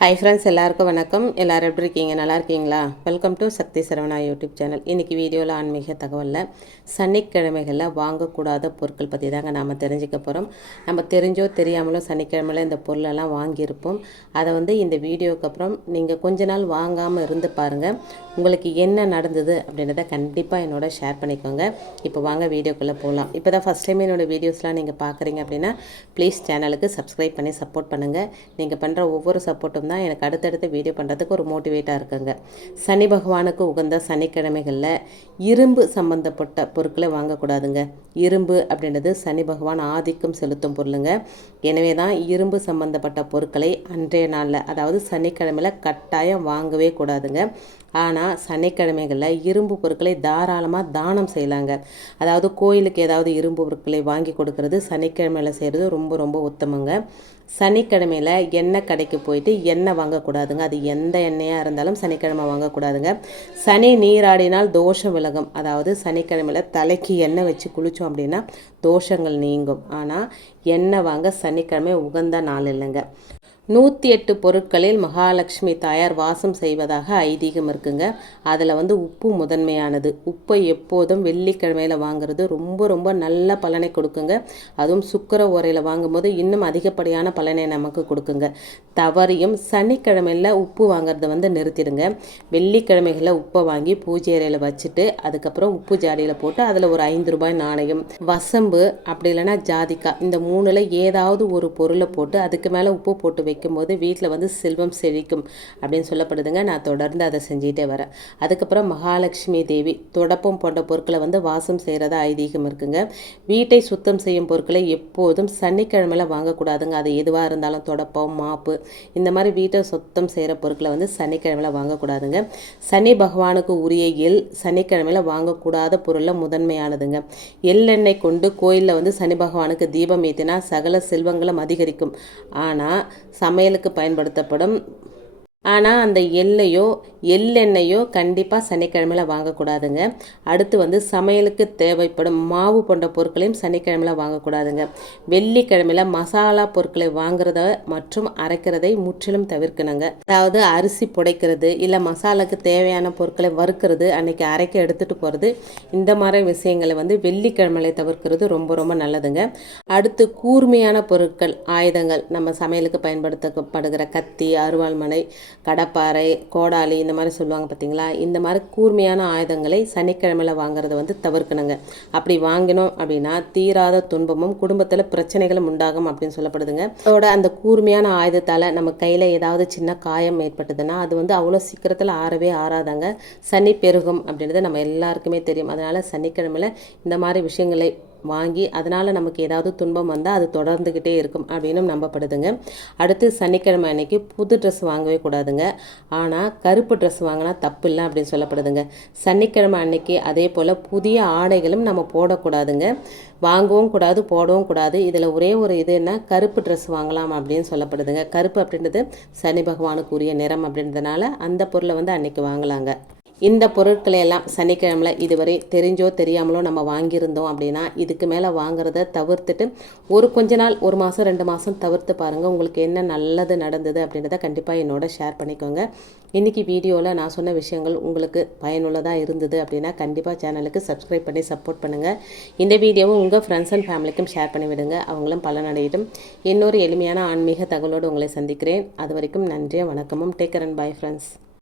Hi friends எல்லாருக்கும் வணக்கம். எல்லோரும் எப்படி இருக்கீங்க? நல்லா இருக்கீங்களா? Welcome to Shakthi Saravana YouTube channel இன்றைக்கி வீடியோவில் ஆன்மீக தகவலில் சனிக்கிழமைகளில் வாங்கக்கூடாத பொருட்கள் பற்றி தாங்க நாம் தெரிஞ்சுக்க போகிறோம் நம்ம தெரிஞ்சோ தெரியாமலோ சனிக்கிழமையில் இந்த பொருளெல்லாம் வாங்கியிருப்போம். அதை வந்து இந்த வீடியோக்கு அப்புறம் நீங்கள் கொஞ்ச நாள் வாங்காமல் இருந்து பாருங்கள் உங்களுக்கு என்ன நடந்தது அப்படின்றத கண்டிப்பாக என்னோட ஷேர் பண்ணிக்கோங்க. இப்போ வாங்க வீடியோக்குள்ளே போகலாம் இப்போ தான் ஃபஸ்ட் டைம் என்னோடய வீடியோஸ்லாம் நீங்கள் பார்க்குறீங்க அப்படின்னா ப்ளீஸ் சேனலுக்கு சப்ஸ்கிரைப் பண்ணி சப்போர்ட் பண்ணுங்கள் நீங்கள் பண்ணுற ஒவ்வொரு சப்போர்ட்டும் தான் எனக்கு அடுத்தடுத்த வீடியோ பண்ணுறதுக்கு ஒரு மோட்டிவேட்டாக இருக்குங்க. சனி பகவானுக்கு உகந்த சனிக்கிழமைகளில் இரும்பு சம்மந்தப்பட்ட பொருட்களை வாங்கக்கூடாதுங்க. இரும்பு அப்படின்றது சனி பகவான் ஆதிக்கம் செலுத்தும் பொருளுங்க. எனவே தான் இரும்பு சம்மந்தப்பட்ட பொருட்களை அன்றைய நாளில் அதாவது சனிக்கிழமையில் கட்டாயம் வாங்கவே கூடாதுங்க. ஆனால் சனிக்கிழமைகளில் இரும்பு பொருட்களை தாராளமாக தானம் செய்யலாங்க. அதாவது கோயிலுக்கு ஏதாவது இரும்பு பொருட்களை வாங்கி கொடுக்கறது சனிக்கிழமையில் செய்கிறது ரொம்ப ரொம்ப உத்தமங்க. சனிக்கிழமையில் எண்ணெய் கடைக்கு போயிட்டு எண்ணெய் வாங்கக்கூடாதுங்க. அது எந்த எண்ணெயாக இருந்தாலும் சனிக்கிழமை வாங்கக்கூடாதுங்க. சனி நீராடினால் தோஷம் விலகும். அதாவது சனிக்கிழமையில் தலைக்கு எண்ணெய் வச்சு குளித்தோம் அப்படின்னா தோஷங்கள் நீங்கும். ஆனால் எண்ணெய் வாங்க சனிக்கிழமை உகந்த நாள் இல்லைங்க. நூற்றி எட்டு பொருட்களில் மகாலட்சுமி தாயார் வாசம் செய்வதாக ஐதீகம் இருக்குங்க. அதில் வந்து உப்பு முதன்மையானது. உப்பை எப்போதும் வெள்ளிக்கிழமையில் வாங்குறது ரொம்ப ரொம்ப நல்ல பலனை கொடுக்குங்க. அதுவும் சுக்கர உரையில் வாங்கும்போது இன்னும் அதிகப்படியான பலனை நமக்கு கொடுக்குங்க. தவறியும் சனிக்கிழமையில் உப்பு வாங்குறத வந்து நிறுத்திடுங்க. வெள்ளிக்கிழமைகளில் உப்பை வாங்கி பூஜை அறையில் வச்சுட்டு அதுக்கப்புறம் உப்பு ஜாடியில் போட்டு அதில் ஒரு ஐந்து ரூபாய் நாணயம் வசம்பு அப்படி இல்லைன்னா ஜாதிக்காய் இந்த மூணில் ஏதாவது ஒரு பொருளை போட்டு அதுக்கு மேலே உப்பு போட்டு வைக்கும்போது வீட்டில் வந்து செல்வம் செழிக்கும் அப்படின்னு சொல்லப்படுதுங்க. நான் தொடர்ந்து அதை செஞ்சுட்டே வரேன். அதுக்கப்புறம் மகாலட்சுமி தேவி தொடப்பம் போன்ற பொருட்களை வந்து வாசம் செய்கிறதா ஐதீகம் இருக்குங்க. வீட்டை சுத்தம் செய்யும் பொருட்களை எப்போதும் சனிக்கிழமையில் வாங்கக்கூடாதுங்க. அது எதுவாக இருந்தாலும் தொடப்பம் மாப்பு இந்த மாதிரி வீட்டை சுத்தம் செய்கிற பொருட்களை வந்து சனிக்கிழமையில் வாங்கக்கூடாதுங்க. சனி பகவானுக்கு உரிய எல் சனிக்கிழமையில் வாங்கக்கூடாத பொருளில் முதன்மையானதுங்க. எள்ளெண்ணெய் கொண்டு கோயிலில் வந்து சனி பகவானுக்கு தீபம் ஏற்றினா சகல செல்வங்களும் அதிகரிக்கும். ஆனால் சமையலுக்கு பயன்படுத்தப்படும் ஆனால் அந்த எல்லையோ எள்ளெண்ணெயோ கண்டிப்பாக சனிக்கிழமையில் வாங்கக்கூடாதுங்க. அடுத்து வந்து சமையலுக்கு தேவைப்படும் மாவு போன்ற பொருட்களையும் சனிக்கிழமையில் வாங்கக்கூடாதுங்க. வெள்ளிக்கிழமையில் மசாலா பொருட்களை வாங்குறத மற்றும் அரைக்கிறதை முற்றிலும் தவிர்க்கணுங்க. அதாவது அரிசி புடைக்கிறது இல்லை மசாலாக்கு தேவையான பொருட்களை வறுக்கிறது அன்னைக்கு அரைக்க எடுத்துகிட்டு போகிறது இந்த மாதிரி விஷயங்களை வந்து வெள்ளிக்கிழமையில தவிர்க்கிறது ரொம்ப ரொம்ப நல்லதுங்க. அடுத்து கூர்மையான பொருட்கள் ஆயுதங்கள் நம்ம சமையலுக்கு பயன்படுத்தப்படுகிற கத்தி அருவாள்மனை கடப்பாறை கோடாலி இந்த மாதிரி சொல்லுவாங்க பார்த்தீங்களா இந்த மாதிரி கூர்மையான ஆயுதங்களை சனிக்கிழமையில் வாங்குறத வந்து தவிர்க்கணுங்க. அப்படி வாங்கினோம் அப்படின்னா தீராத துன்பமும் குடும்பத்தில் பிரச்சனைகளும் உண்டாகும் அப்படின்னு சொல்லப்படுதுங்க. அதோட அந்த கூர்மையான ஆயுதத்தால் நம்ம கையில் ஏதாவது சின்ன காயம் ஏற்பட்டதுன்னா அது வந்து அவ்வளோ சீக்கிரத்தில் ஆறவே ஆறாதாங்க. சனி பெருகும் அப்படின்றது நம்ம எல்லாருக்குமே தெரியும். அதனால் சனிக்கிழமையில் இந்த மாதிரி விஷயங்களை வாங்கி அதனால் நமக்கு ஏதாவது துன்பம் வந்தால் அது தொடர்ந்துக்கிட்டே இருக்கும் அப்படின்னு நம்பப்படுதுங்க. அடுத்து சனிக்கிழமை அன்னைக்கு புது ட்ரெஸ் வாங்கவே கூடாதுங்க. ஆனால் கருப்பு ட்ரெஸ் வாங்கினா தப்பு இல்லை அப்படின்னு சொல்லப்படுதுங்க. சனிக்கிழமை அன்னைக்கு அதே போல் புதிய ஆடைகளும் நம்ம போடக்கூடாதுங்க. வாங்கவும் கூடாது போடவும் கூடாது. இதில் ஒரே ஒரு இது என்ன? கருப்பு ட்ரெஸ் வாங்கலாம் அப்படின்னு சொல்லப்படுதுங்க. கருப்பு அப்படின்றது சனி பகவானுக்கு உரிய நிறம் அப்படின்றதுனால அந்த பொருளை வந்து அன்னைக்கு வாங்கலாங்க. இந்த பொருட்களை எல்லாம் சனிக்கிழமையில் இதுவரை தெரிஞ்சோ தெரியாமலோ நம்ம வாங்கியிருந்தோம் அப்படின்னா இதுக்கு மேலே வாங்குறத தவிர்த்துட்டு ஒரு கொஞ்ச நாள் ஒரு மாதம் ரெண்டு மாதம் தவிர்த்து பாருங்கள் உங்களுக்கு என்ன நல்லது நடந்தது அப்படின்றத கண்டிப்பாக என்னோட ஷேர் பண்ணிக்கோங்க. இன்றைக்கி வீடியோவில் நான் சொன்ன விஷயங்கள் உங்களுக்கு பயனுள்ளதாக இருந்தது அப்படின்னா கண்டிப்பாக சேனலுக்கு சப்ஸ்கிரைப் பண்ணி சப்போர்ட் பண்ணுங்கள் இந்த வீடியோவும் உங்கள் ஃப்ரெண்ட்ஸ் அண்ட் ஃபேமிலிக்கும் ஷேர் பண்ணி விடுங்க. அவங்களும் பலனடையிடும் இன்னொரு எளிமையான ஆன்மீக தகவலோடு உங்களை சந்திக்கிறேன். அது வரைக்கும் நன்றியும் வணக்கமும். Take and bye friends